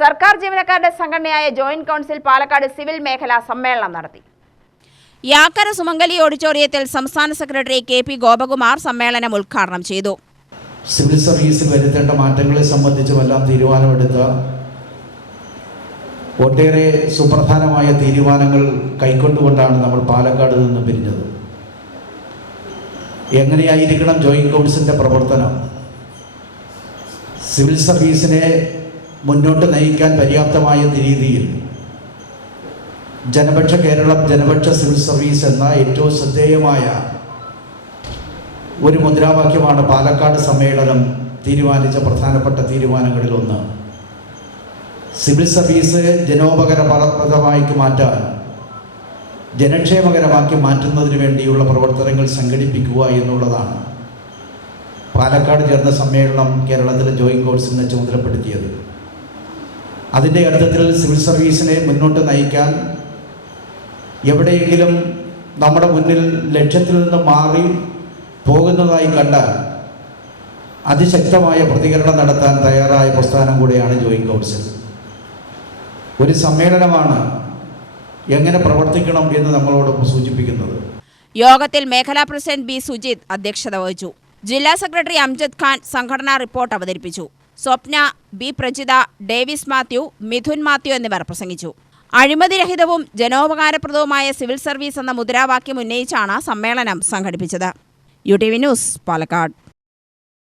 സർക്കാർ ജീവനക്കാരുടെ സംഘടനയായ ജോയിന്റ് കൗൺസിൽ പാലക്കാട് സിവിൽ മേഖലാ സമ്മേളനം നടത്തി. യാക്കര സുമംഗലി ഓഡിറ്റോറിയത്തിൽ സംസ്ഥാന സെക്രട്ടറി കെ.പി. ഗോപകുമാർ സമ്മേളനം ഉദ്ഘാടനം ചെയ്തു. സിവിൽ സർവീസിൽ വരുത്തേണ്ട മാറ്റങ്ങളെ സംബന്ധിച്ചുമെല്ലാം തീരുമാനമെടുത്ത ഒട്ടേറെ സുപ്രധാനമായ തീരുമാനങ്ങൾ കൈക്കൊണ്ടുകൊണ്ടാണ് നമ്മൾ പാലക്കാട് നിന്ന് പിരിഞ്ഞത്. എങ്ങനെയായിരിക്കണം ജോയിന്റ് കൗൺസിലിൻ്റെ പ്രവർത്തനം? സിവിൽ സർവീസിനെ മുന്നോട്ട് നയിക്കാൻ പര്യാപ്തമായ രീതിയിൽ ജനപക്ഷ കേരളം, ജനപക്ഷ സിവിൽ സർവീസ് എന്ന ഏറ്റവും ശ്രദ്ധേയമായ ഒരു മുദ്രാവാക്യമാണ് പാലക്കാട് സമ്മേളനം തീരുമാനിച്ച പ്രധാനപ്പെട്ട തീരുമാനങ്ങളിലൊന്ന്. സിവിൽ സർവീസ് ജനോപകാരപ്രദമാക്കി മാറ്റാൻ, ജനക്ഷേമകരമാക്കി മാറ്റുന്നതിന് വേണ്ടിയുള്ള പ്രവർത്തനങ്ങൾ സംഘടിപ്പിക്കുക എന്നുള്ളതാണ് പാലക്കാട് ചേർന്ന സമ്മേളനം കേരളത്തിലെ ജോയിന്റ് കൗൺസിലിനെ ചുമതലപ്പെടുത്തിയത്. അതിൻ്റെ അർത്ഥത്തിൽ സിവിൽ സർവീസിനെ മുന്നോട്ട് നയിക്കാൻ എവിടെയെങ്കിലും നമ്മുടെ മുന്നിൽ ലക്ഷ്യത്തിൽ നിന്ന് മാറി പോകുന്നതായി കണ്ടാൽ അതിശക്തമായ പ്രതികരണം നടത്താൻ തയ്യാറായ പ്രസ്ഥാനം കൂടിയാണ് ജോയിന്റ് കൗൺസിൽ. ഒരു സമ്മേളനമാണ് എങ്ങനെ പ്രവർത്തിക്കണം എന്ന് നമ്മളോട് സൂചിപ്പിക്കുന്നത്. യോഗത്തിൽ മേഖലാ പ്രസിഡന്റ് ബി സുജിത് അധ്യക്ഷത വഹിച്ചു. ജില്ലാ സെക്രട്ടറി അംജദ് ഖാൻ സംഘടനാ റിപ്പോർട്ട് അവതരിപ്പിച്ചു. സ്വപ്ന, ബി പ്രജിത, ഡേവിസ് മാത്യു, മിഥുൻ മാത്യു എന്നിവർ പ്രസംഗിച്ചു. അഴിമതിരഹിതവും ജനോപകാരപ്രദവുമായ സിവിൽ സർവീസ് എന്ന മുദ്രാവാക്യം ഉന്നയിച്ചാണ് സമ്മേളനം സംഘടിപ്പിച്ചത്. UTV news, Palakkad.